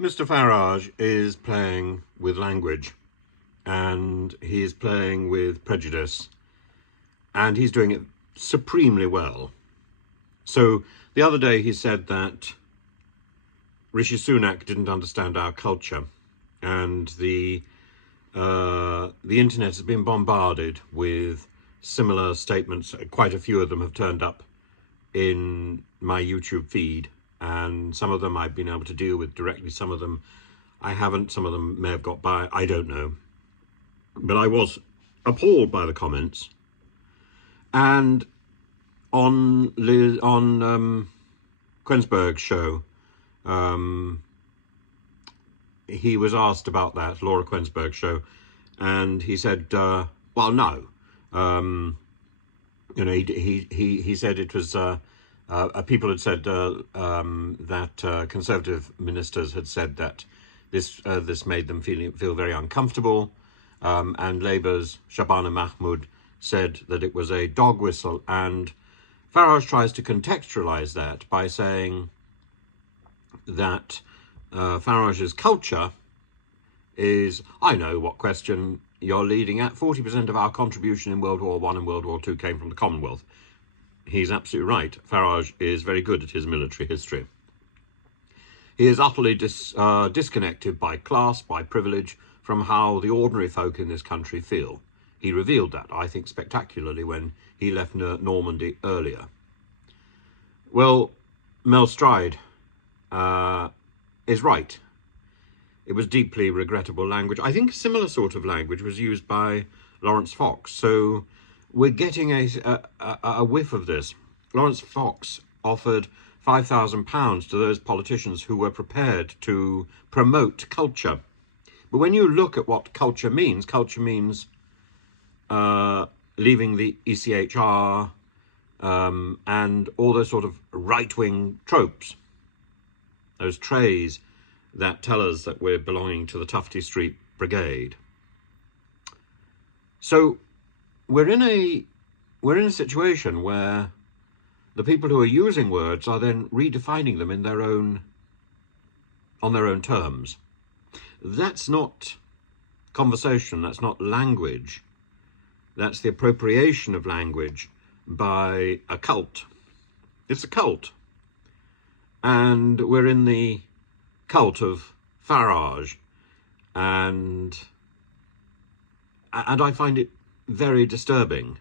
Mr. Farage is playing with language, and he is playing with prejudice, and he's doing it supremely well. So the other day he said that Rishi Sunak didn't understand our culture, and the internet has been bombarded with similar statements. Quite a few of them have turned up in my YouTube feed, and some of them I've been able to deal with directly, some of them I haven't, some of them may have got by, I don't know. But I was appalled by the comments. And on Quensberg's show, he was asked about that, Laura Quensberg's show, and he said, well, no. You know, he said it was, people had said that Conservative ministers had said that this made them feel very uncomfortable, and Labour's Shabana Mahmood said that it was a dog whistle, and Farage tries to contextualise that by saying that Farage's culture is, I know what question you're leading at. 40% of our contribution in World War I and World War II came from the Commonwealth. He's absolutely right. Farage is very good at his military history. He is utterly disconnected by class, by privilege, from how the ordinary folk in this country feel. He revealed that, I think, spectacularly when he left Normandy earlier. Well, Mel Stride is right. It was deeply regrettable language. I think a similar sort of language was used by Laurence Fox. So we're getting a whiff of this. Laurence Fox offered £5,000 to those politicians who were prepared to promote culture. But when you look at what culture means leaving the ECHR and all those sort of right-wing tropes, those trays that tell us that we're belonging to the Tufty Street Brigade. So we're in a situation where the people who are using words are then redefining them in on their own terms. That's not conversation, that's not language. That's the appropriation of language by a cult. It's a cult. And we're in the cult of Farage, and I find it very disturbing.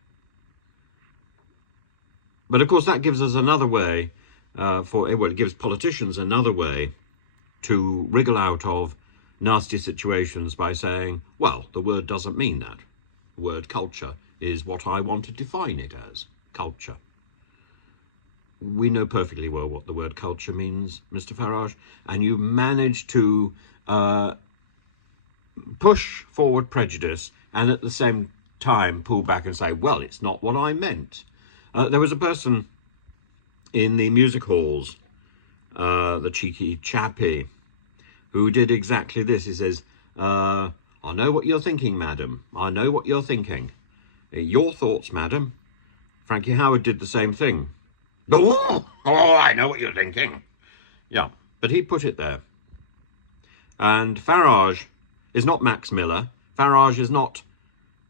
But of course that gives us another way it gives politicians another way to wriggle out of nasty situations by saying, well, the word doesn't mean that. The word culture is what I want to define it as, culture. We know perfectly well what the word culture means, Mr. Farage, and you managed to push forward prejudice and at the same time pull back and say, well, it's not what I meant. There was a person in the music halls, the cheeky chappie, who did exactly this. He says, I know what you're thinking, madam. I know what you're thinking. Your thoughts, madam. Frankie Howard did the same thing. Oh, I know what you're thinking. Yeah, but he put it there. And Farage is not Max Miller. Farage is not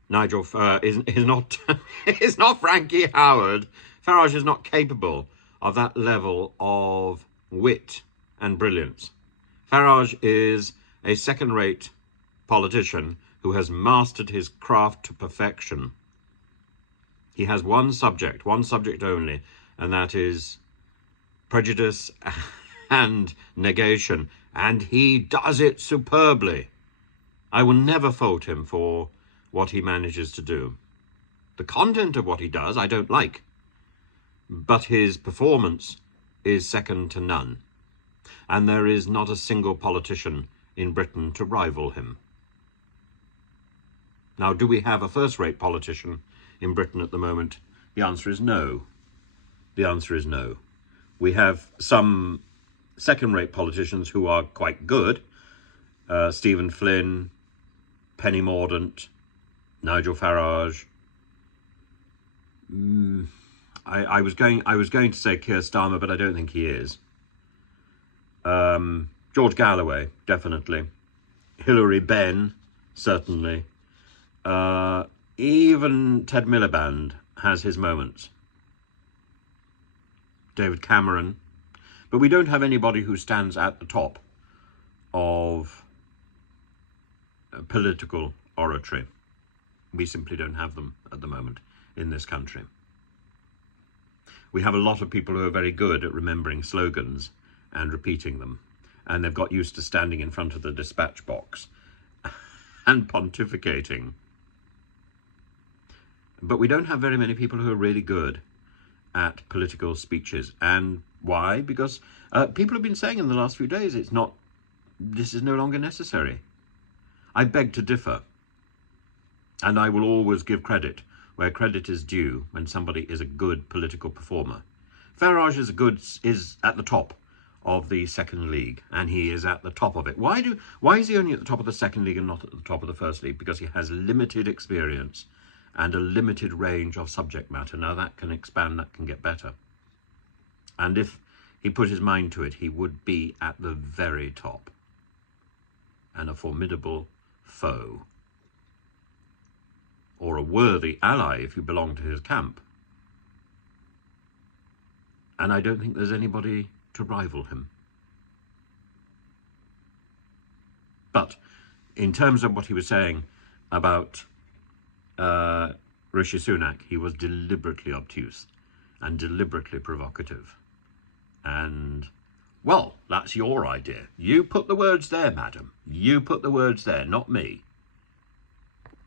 Nigel, is not is not Frankie Howard. Farage is not capable of that level of wit and brilliance. Farage is a second-rate politician who has mastered his craft to perfection. He has one subject only, and that is prejudice and negation, and he does it superbly. I will never fault him for what he manages to do. The content of what he does I don't like, but his performance is second to none, and there is not a single politician in Britain to rival him. Now, do we have a first-rate politician in Britain at the moment? The answer is no. The answer is no. We have some second-rate politicians who are quite good. Stephen Flynn, Penny Mordaunt, Nigel Farage. I was going to say Keir Starmer, but I don't think he is. George George Galloway, definitely. Hilary Benn, certainly. Even Ted Miliband has his moments. David Cameron. But we don't have anybody who stands at the top of political oratory. We simply don't have them at the moment in this country. We have a lot of people who are very good at remembering slogans and repeating them. And they've got used to standing in front of the dispatch box and pontificating. But we don't have very many people who are really good at political speeches. And why? Because people have been saying in the last few days, this is no longer necessary. I beg to differ. And I will always give credit where credit is due when somebody is a good political performer. Farage is at the top of the second league, and he is at the top of it. Why is he only at the top of the second league and not at the top of the first league? Because he has limited experience and a limited range of subject matter. Now that can expand, that can get better. And if he put his mind to it, he would be at the very top and a formidable foe, or a worthy ally if you belong to his camp. And I don't think there's anybody to rival him. But in terms of what he was saying about Rishi Sunak, he was deliberately obtuse and deliberately provocative. And, well, that's your idea. You put the words there, madam. You put the words there, not me.